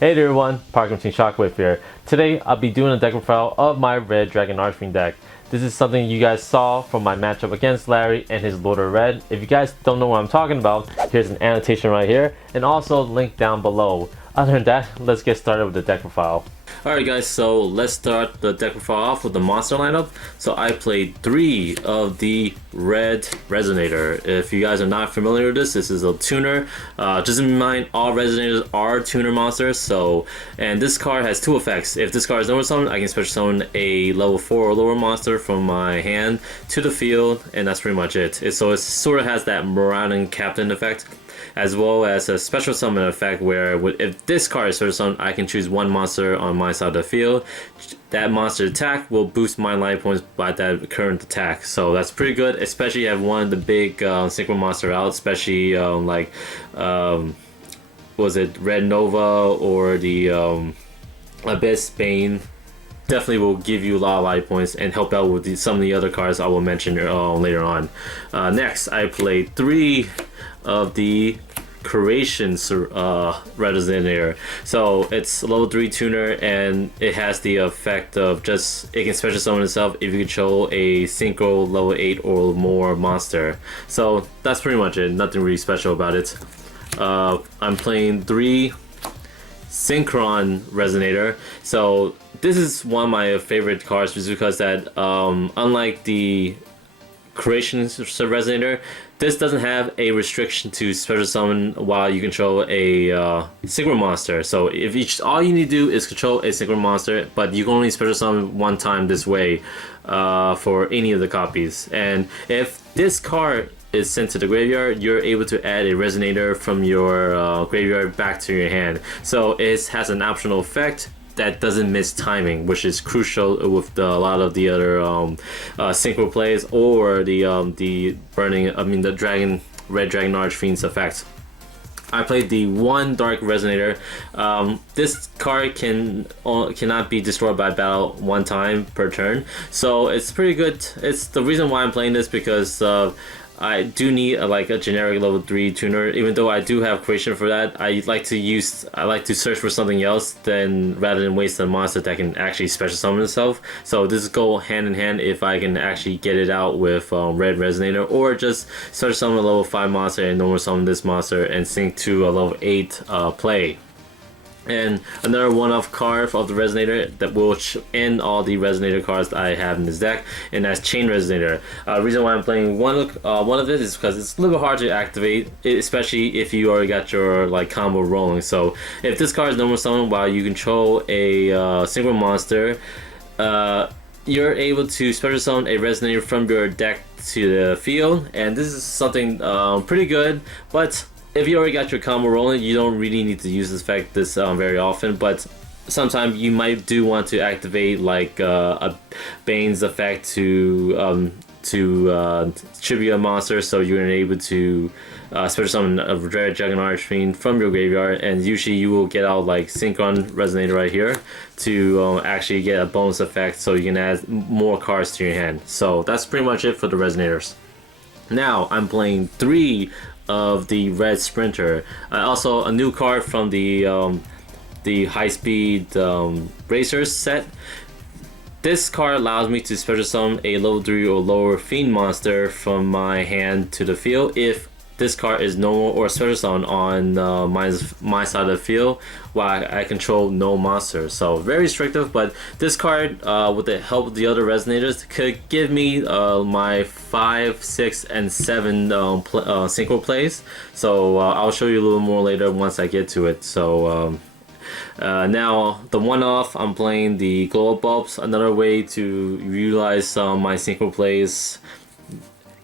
Hey there everyone, Parker Team Shockwave here. Today I'll be doing a deck profile of my Red Dragon Archfiend deck. This is something you guys saw from my matchup against Larry and his Lord of Red. If you guys don't know what I'm talking about, here's an annotation right here and also link down below. Other than that, let's get started with the deck profile. Alright guys, so let's start the deck profile off with the monster lineup. So I played 3 of the Red Resonator. If you guys are not familiar with this is a tuner. Just in mind, all Resonators are tuner monsters. And this card has 2 effects. If this card is normal summon, I can special summon a level 4 or lower monster from my hand to the field, and that's pretty much it. So it sort of has that Marauding Captain effect, as well as a special summon effect where if this card is special summoned, I can choose one monster on my side of the field. That monster attack will boost my life points by that current attack. So that's pretty good, especially if you have one of the big Synchro monster out, especially was it Red Nova or the Abyss Bane. Definitely will give you a lot of life points and help out with some of the other cards I will mention later on. Next, I played 3 of the Creation Resonator. So it's a level 3 tuner and it has the effect of it can special summon itself if you control a Synchro level 8 or more monster. So that's pretty much it, nothing really special about it. I'm playing 3 Synchron Resonator. So this is one of my favorite cards just because that unlike the Creation Resonator, this doesn't have a restriction to special summon while you control a Synchro monster. So if all you need to do is control a Synchro monster, but you can only special summon one time this way for any of the copies. And if this card is sent to the graveyard, you're able to add a Resonator from your graveyard back to your hand. So it has an optional effect that doesn't miss timing, which is crucial with a lot of the other Synchro plays or the Red Dragon Archfiend's effect. I played the 1 Dark Resonator. This card cannot be destroyed by battle 1 time per turn, so it's pretty good. It's the reason why I'm playing this because I do need a generic level 3 tuner. Even though I do have creation for that, I like to search for something else rather than waste a monster that can actually special summon itself. So this go hand in hand if I can actually get it out with Red Resonator, or just special summon a level 5 monster and normal summon this monster and sync to a level 8 play. And another one-off card of the Resonator that will end all the Resonator cards that I have in this deck, and that's Chain Resonator. Reason why I'm playing one of it is because it's a little bit hard to activate, especially if you already got your combo rolling. So if this card is normal summon while you control a Synchro monster, you're able to special summon a Resonator from your deck to the field, and this is something pretty good. But if you already got your combo rolling, you don't really need to use this effect very often, but sometimes you might do want to activate a Bane's effect to tribute a monster, so you're able to special summon a Red Dragon Archfiend from your graveyard, and usually you will get out Synchron Resonator right here to actually get a bonus effect so you can add more cards to your hand. So that's pretty much it for the Resonators. Now I'm playing 3 of the Red Sprinter. Also a new card from the high speed racers set. This card allows me to special summon a level 3 or lower fiend monster from my hand to the field if this card is normal or special summon on my side of the field while I control no monsters. So very restrictive, but this card with the help of the other Resonators could give me my 5, 6, and 7 Synchro plays. So I'll show you a little more later once I get to it. So now the one-off, I'm playing the Glow Bulbs. Another way to utilize my Synchro plays.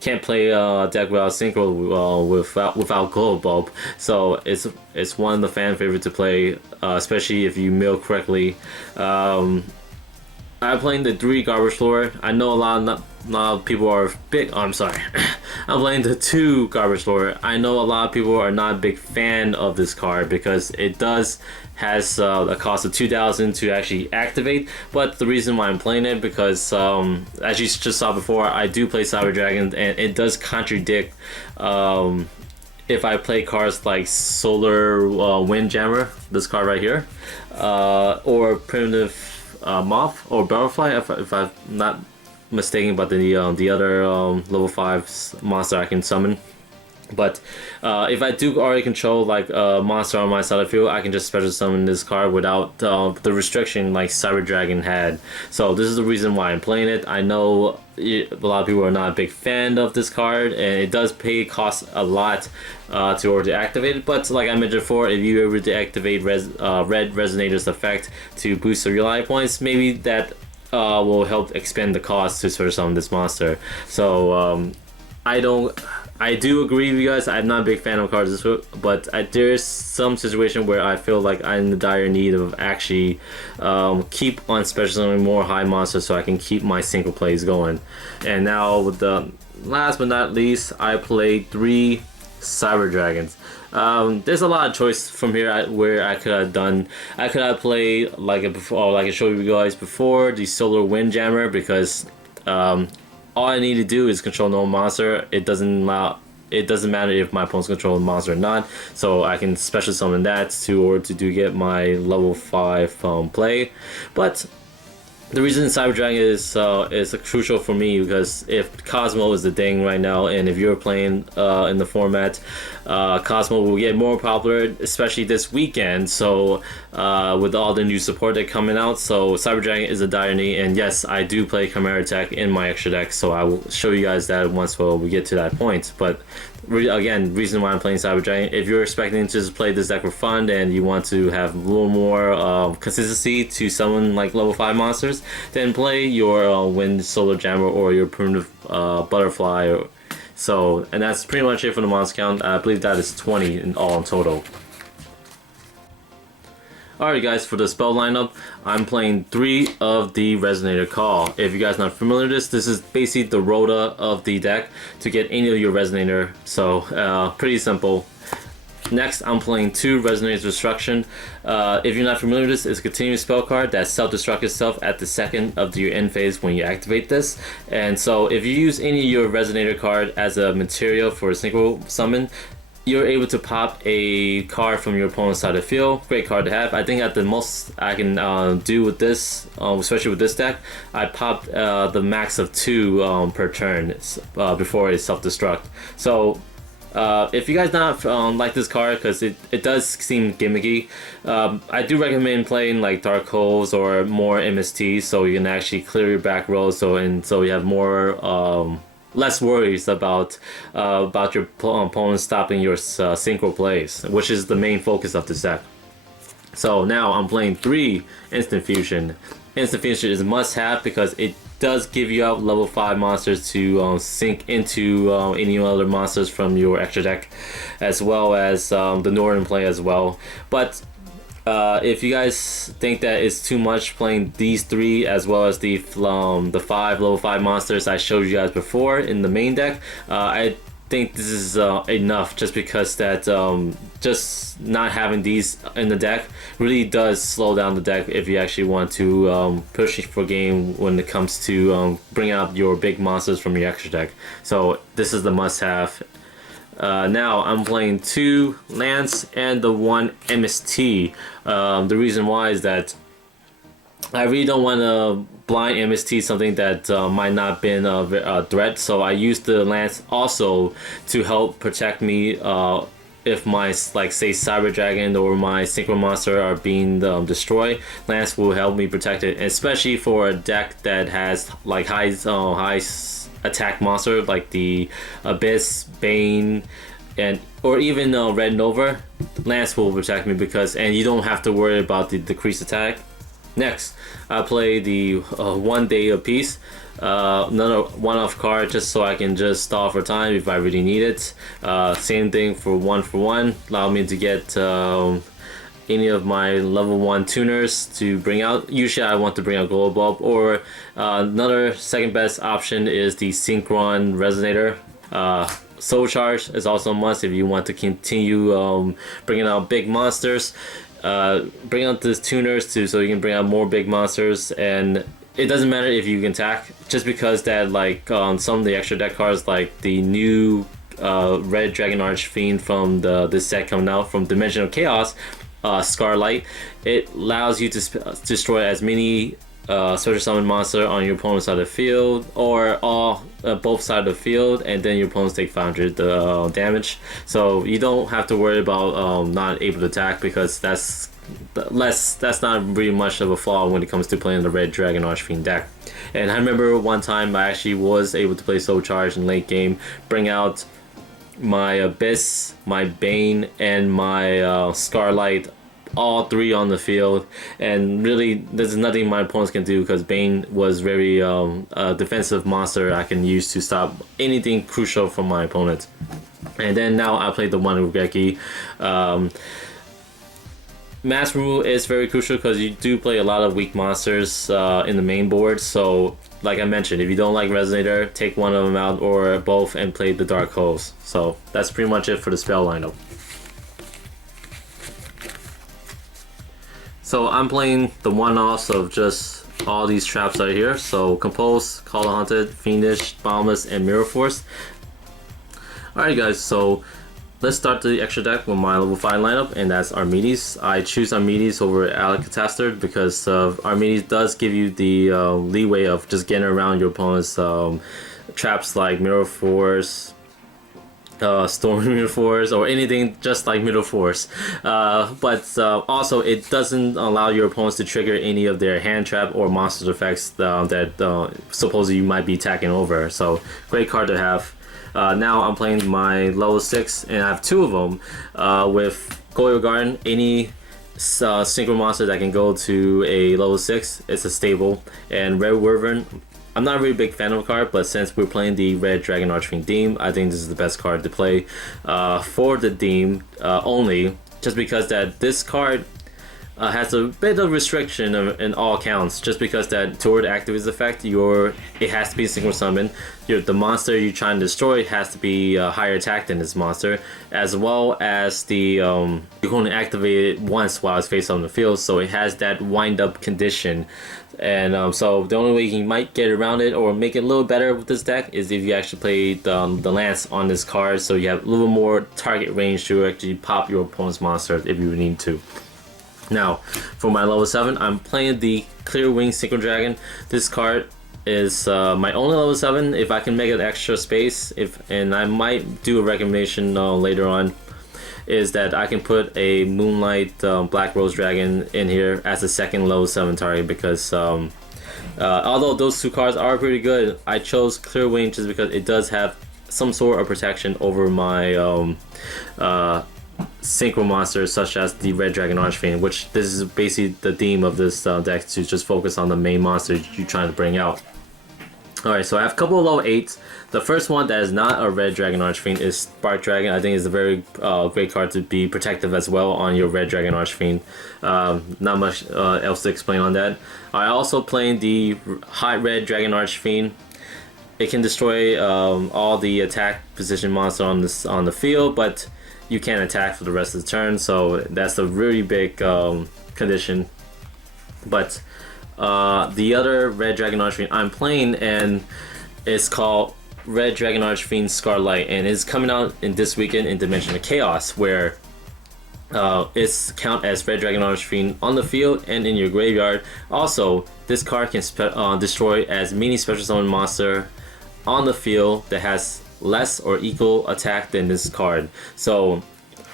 Can't play a deck without Synchro without Glow Bulb, so it's one of the fan favorites to play, especially if you mill correctly. I'm playing the 3 Garbage Lord. I know a lot of people are big. Oh, I'm sorry. I'm playing the 2 Garbage Lord. I know a lot of people are not a big fan of this card because it has a cost of 2,000 to actually activate, but the reason why I'm playing it because as you just saw before, I do play Cyber Dragon and it does contradict if I play cards like Solar Windjammer, this card right here, or Primitive Moth or Butterfly, if I'm not mistaken about the other level 5 monster I can summon. But if I do already control like a monster on my side of the field, I can just special summon this card without the restriction like Cyber Dragon had. So this is the reason why I'm playing it. I know a lot of people are not a big fan of this card, and it does cost a lot to order to activate it. But like I mentioned before, if you ever to activate Red Resonator's effect to boost the real life points, maybe that will help expand the cost to special summon this monster. So I do agree with you guys. I'm not a big fan of cards this week, but there's some situation where I feel like I'm in the dire need of actually keep on specializing more high monsters so I can keep my single plays going. And now with the last but not least, I played 3 Cyber Dragons. There's a lot of choice from here where I could have done. I could have played like I showed you guys before, the Solar Windjammer, because all I need to do is control no monster. It doesn't matter if my opponent's control a monster or not. So I can special summon that to get my level 5 play. But the reason Cyber Dragon is crucial for me, because if Cosmo is the thing right now, and if you're playing in the format, Cosmo will get more popular, especially this weekend. So with all the new support that coming out, so Cyber Dragon is a dire need. And yes, I do play Chimera Attack in my extra deck, so I will show you guys that once we get to that point. But again, reason why I'm playing Cyber Dragon, if you're expecting to just play this deck for fun and you want to have a little more consistency to summon like level 5 monsters, then play your Wind Solar Jammer or your Primitive Butterfly. And that's pretty much it for the monster count. I believe that is 20 in all in total. Alright guys, for the spell lineup, I'm playing 3 of the Resonator Call. If you guys are not familiar with this is basically the rota of the deck to get any of your Resonator. So pretty simple. Next, I'm playing 2 Resonator's Destruction. If you're not familiar with this, it's a continuous spell card that self-destructs itself at the second of your end phase when you activate this. And so if you use any of your Resonator card as a material for a Synchro summon, you're able to pop a card from your opponent's side of the field. Great card to have. I think at the most I can do with this, especially with this deck, I popped the max of 2 per turn before it self-destruct. So if you guys not like this card, because it does seem gimmicky, I do recommend playing like Dark Holes or more MST, so you can actually clear your back row, so you have more less worries about your opponent stopping your synchro plays, which is the main focus of this deck. So now I'm playing 3 Instant Fusion. Instant Fusion is a must-have because it does give you out level 5 monsters to sync into any other monsters from your extra deck, as well as the Northern play as well. But if you guys think that it's too much playing these 3 as well as the 5 level 5 monsters I showed you guys before in the main deck, I think this is enough, just because that just not having these in the deck really does slow down the deck if you actually want to push for game when it comes to bring out your big monsters from your extra deck. So this is the must-have. Now I'm playing 2 Lance and the 1 MST. The reason why is that I really don't want to blind MST something that might not have been a threat, so I use the Lance also to help protect me if my, like, say Cyber Dragon or my Synchro monster are being destroyed. Lance will help me protect it, especially for a deck that has like high attack monster like the Abyss, Bane, or even Red Nova. Lance will protect me and you don't have to worry about the decreased attack. Next, I play the 1 Day of Peace, another one-off card just so I can just stall for time if I really need it. Same thing for 1/1, allow me to get any of my level 1 tuners to bring out. Usually I want to bring out Glow Bulb, or another second best option is the Synchron Resonator. Soul Charge is also a must if you want to continue bringing out big monsters. Bring out these tuners so you can bring out more big monsters, and it doesn't matter if you can attack, just because that like some of the extra deck cards like the new Red Dragon Archfiend from this set coming out from Dimensional Chaos, Scarlight. It allows you to destroy as many special summon monster on your opponent's side of the field, or all both sides of the field, and then your opponents take 500 damage. So you don't have to worry about not able to attack, because that's not really much of a flaw when it comes to playing the Red Dragon Archfiend deck. And I remember one time I actually was able to play Soul Charge in late game, bring out my Abyss, my Bane, and my Scarlight, all three on the field, and really there's nothing my opponents can do, because Bane was very a defensive monster I can use to stop anything crucial from my opponent. And then now I played the one Ugeki. Mass removal is very crucial because you do play a lot of weak monsters in the main board. So like I mentioned, if you don't like Resonator, take one of them out or both and play the Dark Holes. So that's pretty much it for the spell lineup. So I'm playing the one-offs of just all these traps right here. So Compose, Call the Haunted, Fiendish, Boundless, and Mirror Force. Alright guys, so let's start the extra deck with my level 5 lineup, and that's Archimedes. I choose Archimedes over Alakataster because Archimedes does give you the leeway of just getting around your opponent's traps like Mirror Force, Storm Mirror Force, or anything just like Mirror Force. But also it doesn't allow your opponents to trigger any of their hand trap or monster effects that supposedly you might be attacking over. So great card to have. Now I'm playing my level 6, and I have two of them with Goyo Garden. Any synchro monster that can go to a level 6, it's a stable. And Red Wyvern, I'm not a really big fan of a card, but since we're playing the Red Dragon Archfiend Theme, I think this is the best card to play for the theme only, just because that this card has a bit of restriction in all counts, just because that toward activate effect, it has to be synchro summon. The monster you're trying to destroy has to be higher attack than this monster, as well as you can only activate it once while it's face on the field, so it has that wind up condition. And so the only way you might get around it or make it a little better with this deck is if you actually play the Lance on this card, so you have a little more target range to actually pop your opponent's monster if you need to. Now, for my level 7, I'm playing the Clear Wing Synchro Dragon. This card is my only level 7. If I can make it extra space, and I might do a recommendation later on, is that I can put a Moonlight Black Rose Dragon in here as a second level 7 target, because although those two cards are pretty good, I chose Clear Wing just because it does have some sort of protection over my synchro monsters, such as the Red Dragon Archfiend, which this is basically the theme of this deck, to just focus on the main monster you're trying to bring out. Alright, so I have a couple of level 8s. The first one that is not a Red Dragon Archfiend is Spark Dragon. I think it's a very great card to be protective as well on your Red Dragon Archfiend. Not much else to explain on that. I also playing the Hot Red Dragon Archfiend. It can destroy all the attack position monster on the field, but you can't attack for the rest of the turn, so that's a really big condition. But the other Red Dragon Archfiend I'm playing, and it's called Red Dragon Archfiend Scarlight, and it's coming out in this weekend in Dimensional Chaos, where it's count as Red Dragon Archfiend on the field and in your graveyard. Also, this card can destroy as many special summon monster on the field that has less or equal attack than this card. So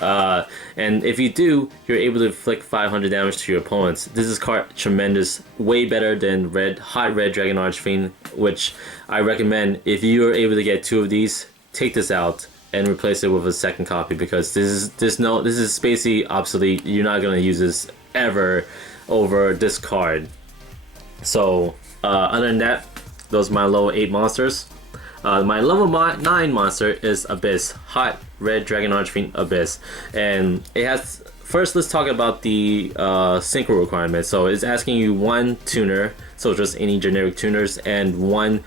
and if you do, you're able to inflict 500 damage to your opponents. This is card tremendous, way better than Hot Red Dragon Archfiend, which I recommend. If you are able to get two of these, take this out and replace it with a second copy, because this is basically obsolete. You're not gonna use this ever over this card. So other than that, those are my level 8 monsters. My level 9 monster is Abyss, Hot Red Dragon Archfiend Abyss, and it has. First, let's talk about the synchro requirement. So it's asking you one tuner, so just any generic tuners, and one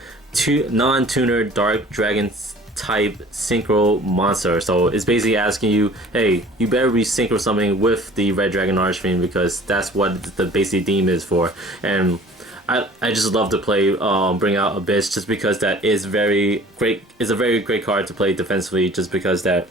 non-tuner Dark Dragon type synchro monster. So it's basically asking you, hey, you better be synchro something with the Red Dragon Archfiend, because that's what the basic theme is for. And I just love to play bring out Abyss just because that is very great. It's a very great card to play defensively just because that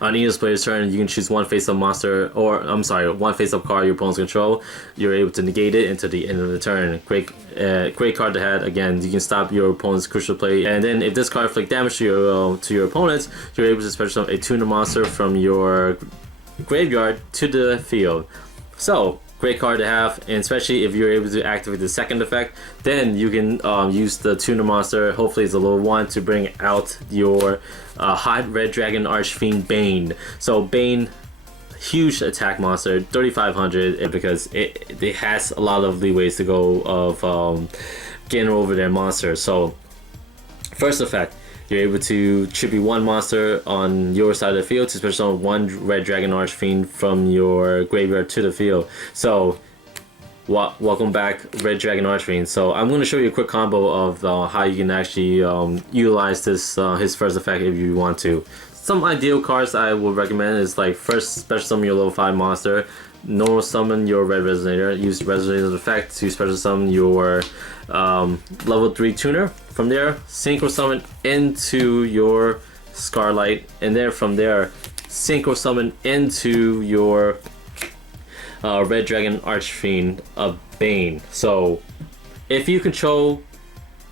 on each player's turn you can choose one face-up monster, or I'm sorry, one face-up card your opponent's control. You're able to negate it until the end of the turn. Great card to have. Again, you can stop your opponent's crucial play, and then if this card inflicts damage to your opponents, you're able to special summon a tuner monster from your graveyard to the field. So great card to have, and especially if you're able to activate the second effect, then you can use the tuner monster, hopefully it's a level 1, to bring out your hot red dragon Archfiend Bane. So Bane, huge attack monster, 3500, because it has a lot of leeways to go of getting over their monster. So first effect, you're able to tribute one monster on your side of the field to special summon one red dragon Archfiend from your graveyard to the field. So welcome back, red dragon Archfiend. So I'm going to show you a quick combo of how you can actually utilize this his first effect if you want to. Some ideal cards I would recommend is like first special summon your level 5 monster, normal summon your red resonator, use resonator's effect to special summon your level 3 tuner. From there, synchro summon into your Scarlight, and then from there, synchro summon into your red dragon Archfiend of Bane. So if you control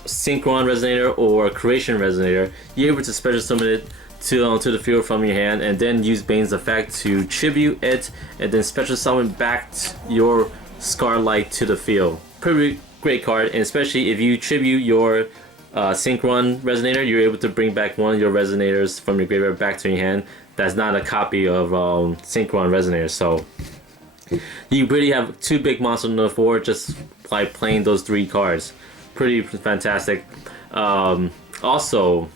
Synchron Resonator or Creation Resonator, you're able to special summon it to the field from your hand, and then use Bane's effect to tribute it, and then special summon back your Scarlight to the field. Pretty great card, and especially if you tribute your Synchron Resonator, you're able to bring back one of your Resonators from your graveyard back to your hand. That's not a copy of Synchron Resonator. So you really have two big monsters on the board just by playing those 3 cards. Pretty fantastic. Also,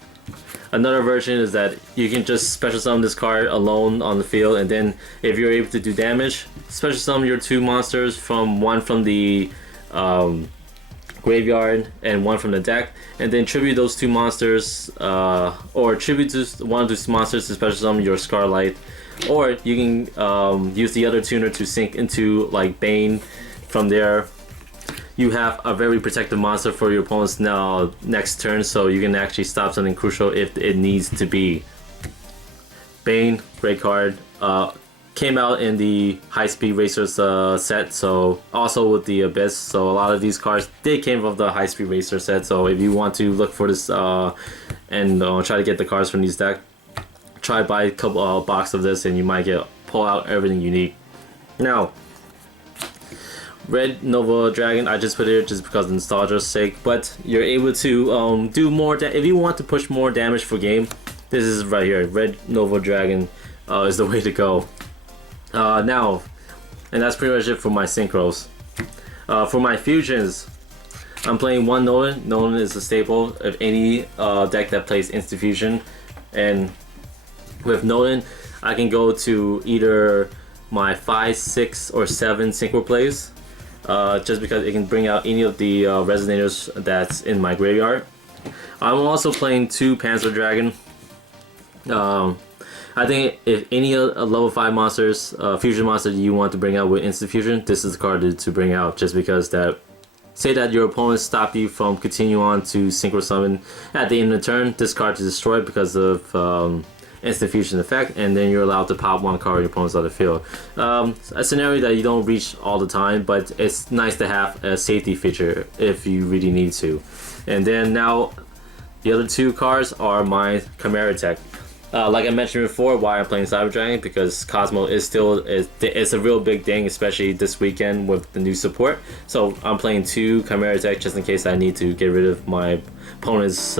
another version is that you can just special summon this card alone on the field, and then if you're able to do damage, special summon your 2 monsters from one from the graveyard and one from the deck, and then tribute those 2 monsters, or tribute to one of those monsters to special summon your Scarlight, or you can use the other tuner to sync into like Bane. From there, you have a very protective monster for your opponent's next turn, so you can actually stop something crucial if it needs to be. Bane, great card. Came out in the High Speed Racers set, so also with the Abyss. So a lot of these cards they came from the High Speed Racer set. So if you want to look for this and try to get the cards from these decks, try buy a couple box of this, and you might pull out everything you need. Now, Red Nova Dragon, I just put it here just because of nostalgia's sake, but you're able to do more. If you want to push more damage for game, this is right here. Red Nova Dragon is the way to go. Now, and that's pretty much it for my synchros. For my fusions, I'm playing one Nolan. Nolan is a staple of any deck that plays instant fusion, and with Nolan, I can go to either my 5, 6, or 7 synchro plays, just because it can bring out any of the resonators that's in my graveyard. I'm also playing 2 Panzer Dragon. I think if any level 5 monsters, fusion monster you want to bring out with instant fusion, this is the card to bring out, just because that, say that your opponent stop you from continuing on to synchro summon at the end of the turn, this card is destroyed because of instant fusion effect, and then you're allowed to pop one card on your opponent's other field. A scenario that you don't reach all the time, but it's nice to have a safety feature if you really need to. And then now, the other 2 cards are my Chimera Tech. Like I mentioned before, why I'm playing Cyber Dragon, because Cosmo is still it's a real big thing, especially this weekend with the new support. So I'm playing 2 Chimera Tech just in case I need to get rid of my opponent's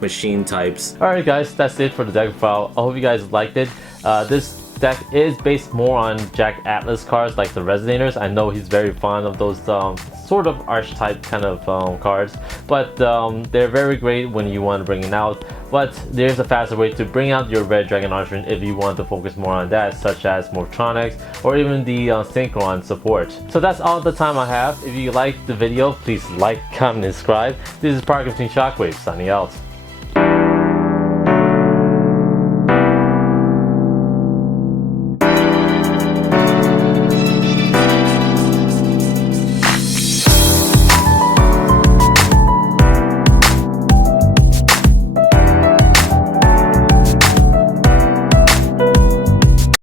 machine types. Alright guys, that's it for the deck file. I hope you guys liked it. This deck is based more on Jack Atlas cards like the Resonators. I know he's very fond of those sort of archetype kind of cards, but they're very great when you want to bring it out. But there's a faster way to bring out your Red Dragon Archfiend if you want to focus more on that, such as Mortronics or even the Synchron support. So that's all the time I have. If you liked the video, please like, comment, and subscribe. This is Parker between Shockwaves, signing out.